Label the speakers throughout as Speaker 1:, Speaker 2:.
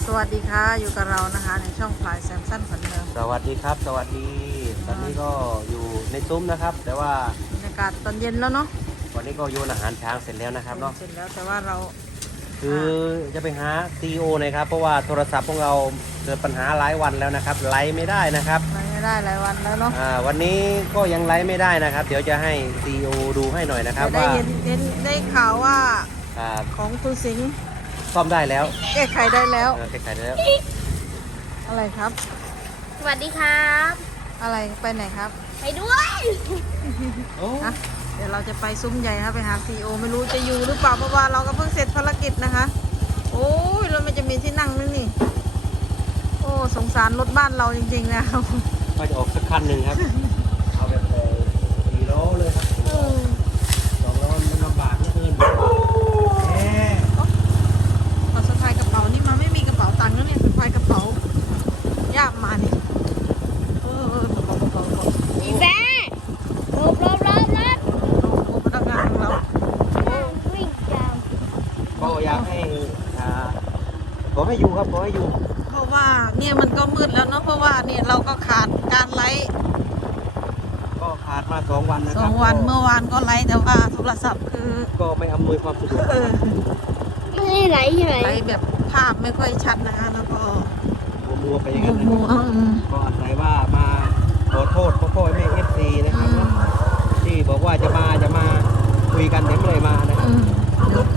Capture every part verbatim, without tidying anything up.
Speaker 1: สวัสดีค่ะอยู่กับเรานะคะในช่องพลายแซมสันฝันเดิม
Speaker 2: สวัสดีครับสวัสดีตอนนี้ก็อยู่ในซุ้มนะครับ แต่ว่า
Speaker 1: บรรยากาศตอนเย็นแล้วเนาะ
Speaker 2: วันนี้ก็โยนอาหารช้างเสร็จแล้วนะครับเนาะ
Speaker 1: เสร็จแล้วแต่ว่าเรา
Speaker 2: คือจะไปหาซีโอนะครับเพราะว่าโทรศัพท์ของเราเกิดปัญหาหลายวันแล้วนะครับไลฟ์ไม่ได้นะครับ
Speaker 1: ไลฟ์ไม่ได้หลายวันแล้วเนาะ
Speaker 2: อ่าวันนี้ก็ยังไลฟ์ไม่ได้นะครับ เดี๋ยวจะให้ซีโอดูให้หน่อยนะครับ
Speaker 1: ได้
Speaker 2: ว่า
Speaker 1: เห็นเห็นได้ข่าวว่า
Speaker 2: อ่า
Speaker 1: ของคุณสิงห์
Speaker 2: ซ่อมได้แล้ว
Speaker 1: แก้ไขได้แล้ว
Speaker 2: เออแก้ไขได้แล้ว
Speaker 1: อะไรครับ
Speaker 3: สวัสดีครับ
Speaker 1: อะไรไปไหนครับ
Speaker 3: ไปด้วย
Speaker 2: โอ้
Speaker 1: นะเดี๋ยวเราจะไปซุ้มใหญ่นะไปหาซีโอไม่รู้จะอยู่หรือเปล่าเพราะว่าเราก็เพิ่งเสร็จภารกิจนะคะโอ้ยเราไม่จะมีที่นั่งนึงนี่โอ้สงสารรถบ้านเราจริงๆนะ
Speaker 2: ก็จะออกสักคันหนึ่งครับเอาแบบสี่ล้อเลยครับสองล้อมันลำบากเหลือเกินแหม
Speaker 1: ขอสะพายกระเป๋านี่มาไม่มีกระเป๋าตังค์แล้วเนี่ยสะพายกระเป๋ายากมาเนี่ยเออเออเบาๆเบาๆเบาๆ
Speaker 3: อีแซ่รบรบรบรบ
Speaker 1: โอ้พนักงานของเรา
Speaker 3: วิ่งตาม
Speaker 2: ก็อยากให้อ่าขอให้อยู่ครับขอให้อยู่
Speaker 1: เพราะว่าเนี่ยมันก็มืดแล้วเนาะเพราะว่าเนี่ยเราก็ขาดการไลฟ์
Speaker 2: ก็ขาดมาสองวันนะค
Speaker 1: ส
Speaker 2: รับ
Speaker 1: องวันเมื่อวานก็ไลฟ์แต่ว่าโทรศัพท์คือ
Speaker 2: ก็ไม่อำนวยความสะดวก
Speaker 1: เออ
Speaker 3: ไม่ได้ไหลใช่ไหม
Speaker 1: ไลฟ์แบบภาพไม่ค่อยชัดนะคะแล้วก็
Speaker 2: มัวๆไปอย่างนั้น
Speaker 1: มัว
Speaker 2: นะ
Speaker 1: ๆอืม
Speaker 2: ก็อาศัยว่ามาขอโทษพ่อพ่อแม่เอฟซีนะครับเนาะที่บอกว่าจะมาจะมาคุยกันแต่ไม่เลยมานะครั
Speaker 1: อื
Speaker 2: บ
Speaker 1: มเดี๋ยว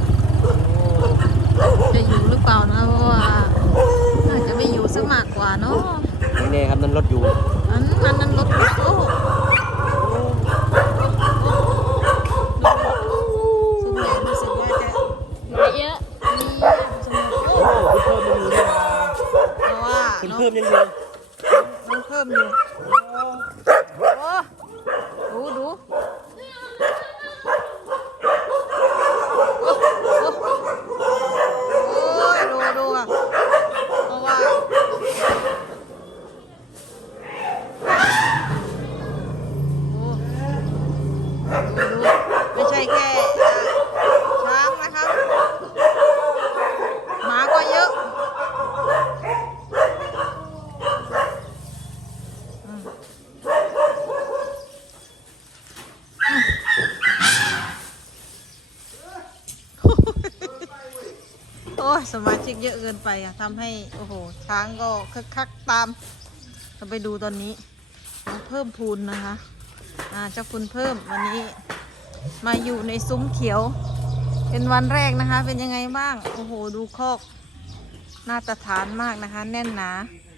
Speaker 1: จะอยู่หรือเปล่านะเพราะว่าอาจจะไม่อยู่ซะมากกว่าเนาะ
Speaker 2: ไม่แน่ครับนั่นรถอยู่
Speaker 1: อันนั้นนั้นรถโอ้ซุ้มใหญ่รู้สึกว่าจะ
Speaker 3: ไหลเยอะ
Speaker 1: มีสมุด
Speaker 2: โอ้คุณเพิ่มยังอยู่ด้วยนะ
Speaker 1: เพราะว่า
Speaker 2: คุณ
Speaker 1: น้อง
Speaker 2: เพิ่มยังอยู่
Speaker 1: น้องเพิ่มอยู่โอ้ดูดูโอ้โอ้โอ้ยดูดูอ่ะเพราะว่าโอ้ดูดูไม่ใช่แค่ช้างนะคะหมาก็เยอะ โอ้ยสมาชิกเยอะเกินไปอ่ะทำให้โอ้โหช้างก็คึกคักตามเราไปดูตอนนี้น้องเพิ่มพูนนะคะอ่าเจ้าคุณเพิ่มวันนี้มาอยู่ในซุ้มเขียว เป็นวันแรกนะคะ เป็นยังไงบ้างโอ้โหดูคอกน่าตรฐานมากนะคะ แน่นหนา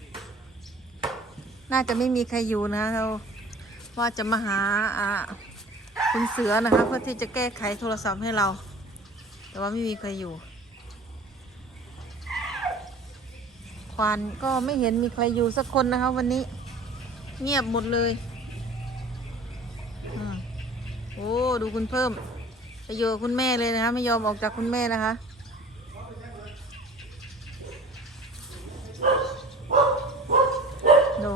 Speaker 1: น่าจะไม่มีใครอยู่นะเราว่าจะมาหาอ่าคุณเสือนะคะ เพื่อที่จะแก้ไขโทรศัพท์ให้เรา แต่ว่าไม่มีใครอยู่ควานก็ไม่เห็นมีใครอยู่สักคนนะคะวันนี้เงียบหมดเลยอโอ้ดูคุณเพิ่มไปอยู่กับคุณแม่เลยนะคะไม่ยอมออกจากคุณแม่นะคะดู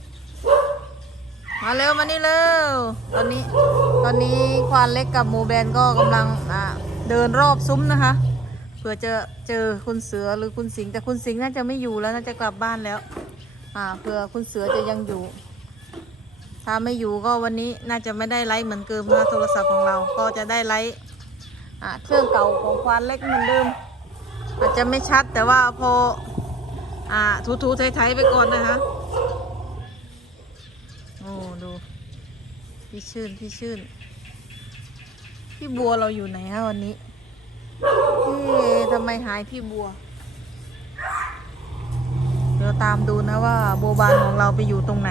Speaker 1: มาเร็วมานี่เร็วตอนนี้ตอนนี้ควานเล็กกับหมูแบนก็กำลังอ่าเดินรอบซุ้มนะคะเผื่อจะเจอคุณเสือหรือคุณสิงห์แต่คุณสิงห์น่าจะไม่อยู่แล้วน่าจะกลับบ้านแล้วอ่าเผื่อคุณเสือจะยังอยู่ถ้าไม่อยู่ก็วันนี้น่าจะไม่ได้ไลฟ์เหมือนเดิมนะโทรศัพท์ของเราก็จะได้ไลฟ์อ่าเครื่องเก่าของควานเล็กเหมือนเดิมอาจจะไม่ชัดแต่ว่าพออ่าทูๆไทยๆไปก่อนนะคะโอ้ดูพี่ชื่นพี่ชื่นพี่บัวเราอยู่ไหนฮะวันนี้เอ๊ะทำไมหายพี่บัวเดี๋ยวตามดูนะว่าบัวบานของเราไปอยู่ตรงไหน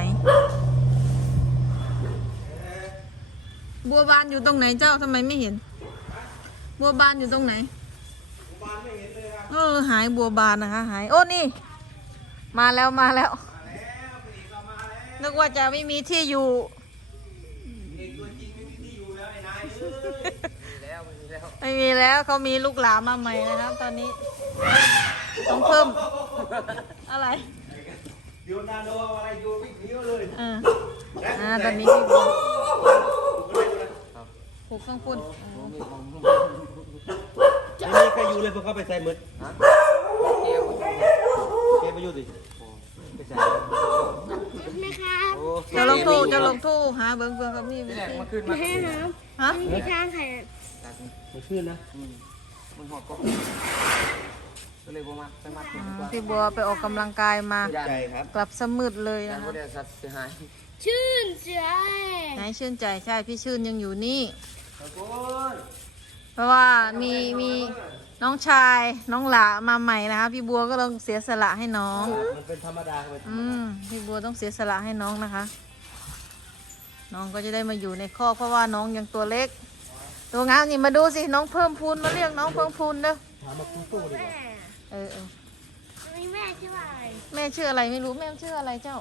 Speaker 1: บัวบานอยู่ตรงไหนเจ้าทำไมไม่เห็นบัวบานอยู่ตรงไหนเออหายบัวบานนะคะหายโอ้นี่มาแล้วมาแล้วนึกว่าจะไม่มีที่อยู่ไม่มีแล้วเขามีลูกหลานมาใหม่นะครับตอนนี้ต้องเพิ่มอะไรโยนนาโนอะไรโยนวิ่งหนีเลยอ่าอ่าตอนนี้พี่บัวผูกข้างพุ่น
Speaker 2: ไม่มีใครอยู่เลยเพราะเขาไปใส่หมืดอยู่ดิโอ้กระจาย
Speaker 3: นะคะ
Speaker 2: โอ้
Speaker 1: จะลงทูจะลงทูหาเบิ้งเบิ้งกับนี่
Speaker 2: ที่แรกมาขึ้นมา
Speaker 3: แม่น้
Speaker 1: ฮะ
Speaker 3: ำมีทางแข่ง
Speaker 2: มาขึ้นนะมันหอดก็ก็เลยบ่มาไปมาถึงกว่า
Speaker 1: พี่บัวไปออกกำลังกายมา
Speaker 2: ใจครับ
Speaker 1: กลับสมืดเลย
Speaker 2: ยั
Speaker 1: นะ
Speaker 2: ง
Speaker 1: คะ
Speaker 2: ไม่ได้สัตว์เสียหาย
Speaker 3: ชื่นใจ
Speaker 1: ไหนชื่นใจใช่พี่ชื่นยังอยู่นี่
Speaker 2: ขอบคุณ
Speaker 1: เพราะว่ามีมีน้องชายน้องหลามาใหม่นะคะพี่บัวก็ต้องเสียสละให้น้อง
Speaker 2: มันเป็นธรรมดาครับ
Speaker 1: อืมพี่บัวต้องเสียสละให้น้องนะคะ น้องก็จะได้มาอยู่ในคอกเพราะว่าน้องยังตัวเล็ก ตัวงามนี่มาดูสิน้องเพิ่มพูนมาเรียกน้องเพิ่มพูนเด้อ
Speaker 2: ถามมาคู่ตู้ดีก
Speaker 3: แม่
Speaker 2: ว่า
Speaker 1: เออเออ
Speaker 3: มีแม่ชื่ออะไร
Speaker 1: แม่ชื่ออะไรไม่รู้แม่ชื่ออะไรเจ้า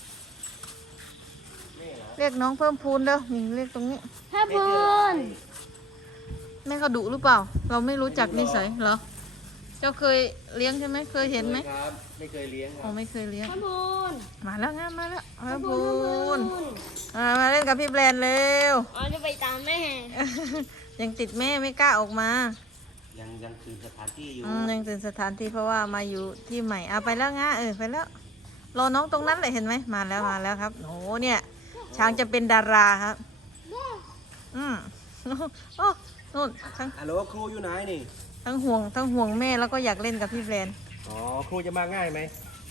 Speaker 1: เรียกน้องเพิ่มพูนเด้อนี่เรียกตรงนี้
Speaker 3: พ่อพูน
Speaker 1: แม่เขาดุหรือเปล่า เราไม่รู้จักนิสัยเหรอ เจ้าเคยเลี้ยงใช่ไหมเคยเห็นไหม
Speaker 2: ครับไม่เคยเลี้ยงค
Speaker 1: อ๋
Speaker 2: รั
Speaker 1: อบ ไม่เคยเลี้ยง
Speaker 3: พ่อพูน
Speaker 1: มาแล้วงามมาแล้วเพิ่ม
Speaker 3: พ่อ
Speaker 1: พู
Speaker 3: พู
Speaker 1: น
Speaker 3: น
Speaker 1: อ่ามาเล่นกับพี่แบรนด์เร็ว
Speaker 3: อ๋อจะไปตามแม่
Speaker 1: ยังติดแม่ไม่กล้าออกมา
Speaker 2: ยังยังคืนสถานที่อยู่
Speaker 1: อืมยังตื่นสถานที่เพราะว่ามาอยู่ที่ใหม่เอาไปแล้วงาเออไปแล้วรอน้องตรงนั้นเลยเห็นไหมมาแล้วมาแล้วครับโอ้โหเนี่ย ช้างจะเป็นดาราครับอืมโอ้นู่นทั้ง
Speaker 2: ฮัลโหลครูอยู่ไหนนี่
Speaker 1: ทั้งห่วงทั้งห่วงแม่แล้วก็อยากเล่นกับพี่แบรนด์
Speaker 2: อ๋อครูจะมาง่ายไหม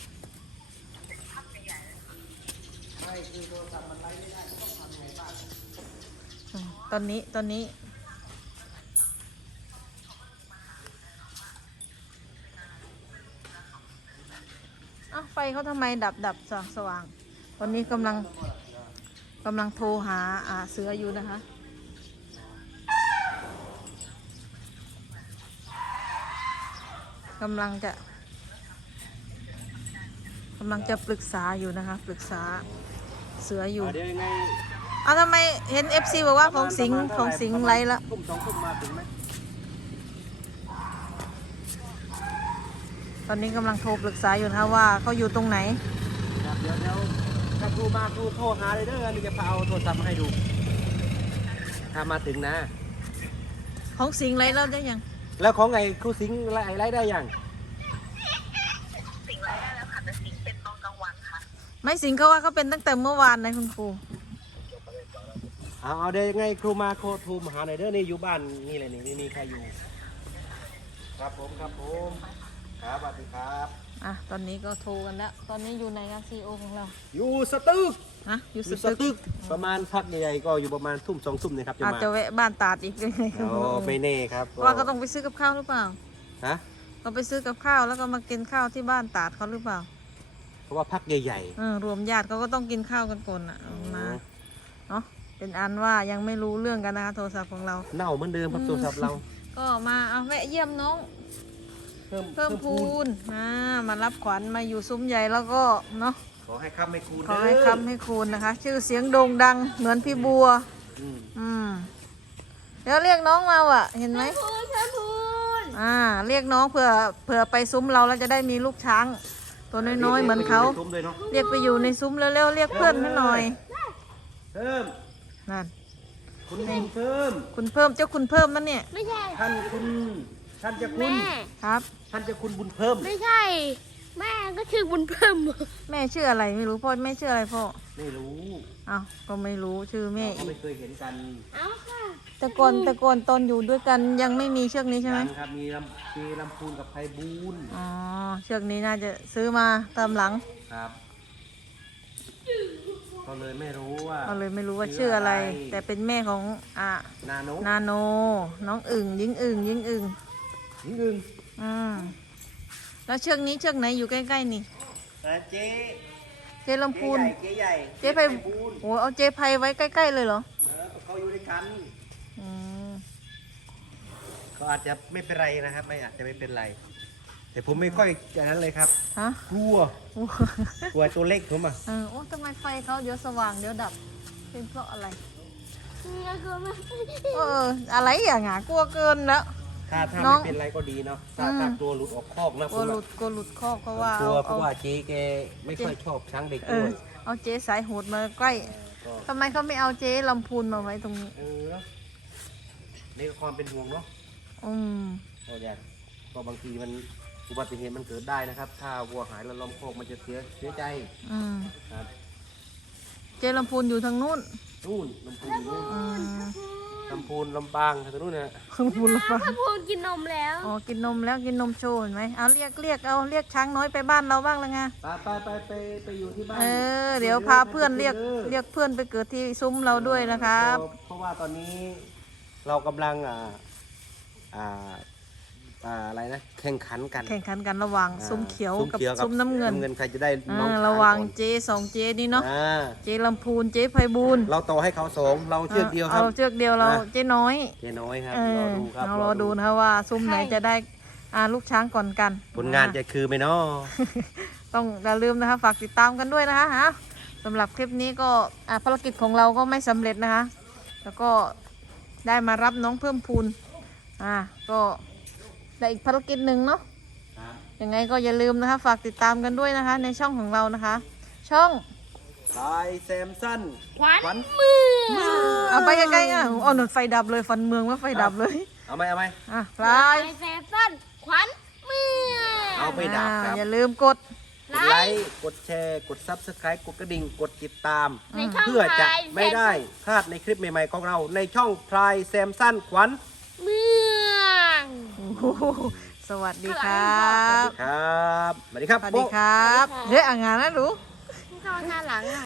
Speaker 1: อืมตอนนี้ตอนนี้เอ้าไฟเขาทำไมดับดับสว่างสว่างตอนนี้กำลังกำลังโทรหาอ่าเสืออยู่นะคะกำลังจะกำลังจะปรึกษาอยู่นะคะ ปรึกษาเสืออยู่
Speaker 2: อ่าเดี๋ยวยังไง
Speaker 1: เอาทำไมเห็น เอฟ ซี บอกว่าของสิงห์ของสิงห์ไรละ
Speaker 2: ทุ่มสองทุ่มมาถึงไหม
Speaker 1: ตอนนี้กำลังโทรปรึกษาอยู่นะคะว่าเขาอยู่ตรงไหน
Speaker 2: ครับเดี๋ยวเดี๋ยวถ้าครูมาครูโทรหาเลยเด้อนี่จะพาเอาโทรศัพท์มาให้ดู ถ้ามาถึงนะ
Speaker 1: ของสิงห์ไรแล้วได้ยัง
Speaker 2: แล้วของไงครูสิงห์ไล่ไล่ได้ยัง
Speaker 1: ไม่สิงห์เขาว่าเขาเป็นตั้งแต่เมื่อวานนะคุณครู
Speaker 2: เอาเอาเดี๋ยวยังไงครูมาโคทูมาหาหน่อยเด้อนี่อยู่บ้านนี่แหละนี่ไม่มีใครอยู่ ครับผมครับผมครับสวัสดีครับ
Speaker 1: อ่ะตอนนี้ก็โทรกันแล้ว ตอนนี้อยู่ในงานซีโอของเรา
Speaker 2: อยู่สตึก
Speaker 1: ฮะอยู่
Speaker 2: อ
Speaker 1: ส
Speaker 2: ยู่ส
Speaker 1: ตึก
Speaker 2: ตึกประมาณพักใหญ่ๆก็อยู่ประมาณทุ่มสองทุ่มนะครับจะ
Speaker 1: อาจ
Speaker 2: มา
Speaker 1: จะแวะบ้านตาดอีกเลย
Speaker 2: โอ้ไม่แน่ครับ
Speaker 1: ว่าก็ต้องไปซื้อกับข้าวหรือเปล่า
Speaker 2: ฮะ
Speaker 1: ก็ไปซื้อกับข้าวแล้วก็มากินข้าวที่บ้านตาดเขาหรือเปล่า
Speaker 2: เพราะว่าพักใหญ่
Speaker 1: เออรวมญาติเขาก็ต้องกินข้าวกันก่อนอ่ะ
Speaker 2: ๆ
Speaker 1: เอามาเนาะเป็นอันว่ายังไม่รู้เรื่องกันนะคะโทรศัพท์ของเรา
Speaker 2: เน่าเหมือนเดิมครับโทรศัพท์เรา
Speaker 1: ก็มาเอาแวะเยี่ยมน้อง
Speaker 2: เพิ่ม
Speaker 1: เพิ่มพูนอ่ามารับขวัญมาอยู่ซุ้มใหญ่แล้วก็เนาะ
Speaker 2: ขอให้ค้ำให้คูณ
Speaker 1: ขอให้คำให้คูณนะคะ ชื่อเสียงโด่งดังเหมือนพี่บัว
Speaker 2: อืม
Speaker 1: อืมเดี๋ยวเรียกน้องมาว่ะ เห็นไหม
Speaker 3: พ่อพูนพ่อพูน
Speaker 1: อ่า เรียกน้องเผื่อเผื่อไปซุ้มเราแล้วจะได้มีลูกช้าง ตัวน้อยๆเหมือนเขา
Speaker 2: ทุ่มเลยเนาะ
Speaker 1: เรียกไปอยู่ในซุ้มเร็วๆเรียกเพื่อนให้หน่อย
Speaker 2: เพิ่ม
Speaker 1: นั่น
Speaker 2: คุณคุณเพิ่ม
Speaker 1: คุณเพิ่มเจ้าคุณเพิ่มนั่นเนี่ย
Speaker 3: ไม่ใช่
Speaker 2: ท่านคุณท่านจะคุณ
Speaker 3: แม่
Speaker 1: ครับ
Speaker 2: ท่านจะคุณบุญเพิ่ม
Speaker 3: ไม่ใช่ แม่ก็ชื่อบุญเพิ่ม
Speaker 1: แม่ชื่ออะไรไม่รู้พ่อแม่ชื่ออะไรพ่อ
Speaker 2: ไม่รู้
Speaker 1: อ้าวก็ไม่รู้ชื่อแม่
Speaker 2: เราก็
Speaker 1: อี
Speaker 2: ไม่
Speaker 1: ก
Speaker 2: เคยเห็นกัน
Speaker 3: เอาค่ะ
Speaker 1: แต่ก่อนแต่ก่อนตอนอยู่ด้วยกันยังไม่มีเชือกนี้ใช่ไหม
Speaker 2: ยังครับมีลำมีลำพูนกับไพบูลย์
Speaker 1: อ๋อเชือกนี้น่าจะซื้อมาตามหลัง
Speaker 2: ครับ ก็เลยไม่รู้ว่า
Speaker 1: ก็เลยไม่รู้ว่าชื่ออะไร แต่เป็นแม่ของอ่า
Speaker 2: นาโน
Speaker 1: นาโน น้องอึ่งยิงอึ่งยิงอึ่ง
Speaker 2: นี่อึง
Speaker 1: อืมแล้วเชือกนี้เชือกไหนอยู่ใกล้ๆนี่
Speaker 2: เจ๊
Speaker 1: เจลำพูน
Speaker 2: เจ๊ใหญ่
Speaker 1: เจ๊ไพโอ้เอาเจไพไว้ใกล้ๆเลยเหรอ
Speaker 2: เออเขาอยู่ด้วยกัน
Speaker 1: อืม
Speaker 2: เขาอาจจะไม่เป็นไรนะครับ ไม่อาจจะไม่เป็นไร แต่ผมไม่ค่อยอย่างนั้นเลยครับ
Speaker 1: ฮะ
Speaker 2: กลัว
Speaker 1: โอ้
Speaker 2: กลัวตัวเล็กผมอ่ะ
Speaker 1: เออโอ้ทำไมไฟเขาเดี๋ยวสว่างเดี๋ยวดับ เป็นเพราะอะไร
Speaker 3: นี่ก็คือแม่
Speaker 1: เออ อะไรอย่างงกลัวเกินแล้ว
Speaker 2: ถ้าถ้า
Speaker 1: น้อ
Speaker 2: ไม่
Speaker 1: ง
Speaker 2: เป็นไรก็ดีเนาะ ถ้า
Speaker 1: อืม
Speaker 2: ถ้าตัวหลุดออกคอกนะ
Speaker 1: ก
Speaker 2: ผ
Speaker 1: ลัว
Speaker 2: ม
Speaker 1: หลุ
Speaker 2: อะ
Speaker 1: ดกลัวหลุดคอกเพราะว่า
Speaker 2: กลั
Speaker 1: เอา
Speaker 2: วเพ
Speaker 1: เอา
Speaker 2: ราะว่าเจ๊แกไม่ค่อยชอบช้างเด็ก
Speaker 1: เอ
Speaker 2: ด้
Speaker 1: อ
Speaker 2: วย
Speaker 1: เอาเจ๊สายโหดมาใกล้
Speaker 2: ก็
Speaker 1: ทำไมเขาไม่เอาเจ๊ลำพูนมาไว้ตรงนี้
Speaker 2: เออนี่ก็ความเป็นห่วงเนาะ
Speaker 1: อืม
Speaker 2: ก็อยากก็บางทีมันอุบัติเหตุมันเกิดได้นะครับ ถ้าวัวหายแล้วล้อมโคอกมันจะเสียเสียใจ
Speaker 1: อืม
Speaker 2: ครับ
Speaker 1: เจลำพูนอยู่ทางนู้น
Speaker 2: นู่นลำพูนอยู่นู่น
Speaker 1: อืม
Speaker 2: ลำพูนลำปางทางนู้นนะ
Speaker 1: ลำพูนลำปาง
Speaker 3: ลำพูนกินนมแล้ว
Speaker 1: อ๋อกินนมแล้วกินนมโชว์เห็นไหมเอาเรียกเรียกเอาเรียกช้างน้อยไปบ้านเราบ้างละไง
Speaker 2: ไปไปไปไปไปอยู่ที่บ้าน
Speaker 1: เออเดี๋ยวพาเพื่อนเรียกเรียกเพื่อนไปเกิดที่ซุ้มเราด้วยนะครับ
Speaker 2: เพราะว่าตอนนี้เรากำลังอ่าอ่าอ่าอะไรนะแข่งขันกัน
Speaker 1: แข่งขันกันระหว่างซุ้มเขียว
Speaker 2: ซุ้ม
Speaker 1: กับ
Speaker 2: เขียว
Speaker 1: ซุ้มน้ำเงิน
Speaker 2: น้ำเงินใครจะได้น้อง
Speaker 1: อ่า
Speaker 2: ชาย
Speaker 1: ระหว่าง
Speaker 2: ก่อน
Speaker 1: เจสองเจนี่เนาะ
Speaker 2: อ่า
Speaker 1: เจลำพูนเจไพบูลย์
Speaker 2: เราโตให้เขาสองเราเชือกเดียวครับ
Speaker 1: เอาเชือกเดียวเรา
Speaker 2: อ่ะ
Speaker 1: เจน้อย
Speaker 2: เจน้อยครับ
Speaker 1: เอ
Speaker 2: ร
Speaker 1: อ
Speaker 2: อดูครับ
Speaker 1: เรารอดูนะคะว่าซุ้มไหนจะได้อ่าลูกช้างก่อนกัน
Speaker 2: ผลงานจะคือไหมเนาะ
Speaker 1: ต้องอย่าลืมนะคะฝากติดตามกันด้วยนะคะฮะสำหรับคลิปนี้ก็อ่าภารกิจของเราก็ไม่สำเร็จนะคะ แล้วก็ได้มารับน้องเพิ่มพูนอ่าก็ได้อีกภารกิจหนึ่งเนาะ
Speaker 2: ครับ
Speaker 1: ยังไงก็อย่าลืมนะคะฝากติดตามกันด้วยนะคะ ในช่องของเรานะคะ ช่อง
Speaker 2: ลายแซมสัน
Speaker 3: ขวัญ
Speaker 2: ขวัญ
Speaker 3: เมือง
Speaker 1: เอาไปใกล้ๆอ่ะเอาหนวดไฟดับเลยฟันเมืองว่าไฟดับเลย
Speaker 2: เอาไหมเอาไหม
Speaker 1: อ่ะไล
Speaker 3: ไป
Speaker 1: น์
Speaker 3: แฟชั่นขวัญเมือง
Speaker 2: เอาไปดับครับ
Speaker 1: อ่าอย่าลืมกด
Speaker 2: กดไลค์กดแชร์กดซับสไครต์กดกระดิ่งกดติดตาม
Speaker 3: ในช่อง
Speaker 2: เพื่อจะ
Speaker 3: พาย
Speaker 2: ไม่ได้พลาดในคลิปใหม่ๆของเรา ในช่องพลายแซมสันขวัญ
Speaker 3: เมือง
Speaker 1: โอ้โหสวัสดีครับ
Speaker 2: ครับสวัสดีครับ
Speaker 1: สวัสดีครับเฮ้ยอ่างงานนะรู้
Speaker 3: เข้าหน้าหลังอ่ะ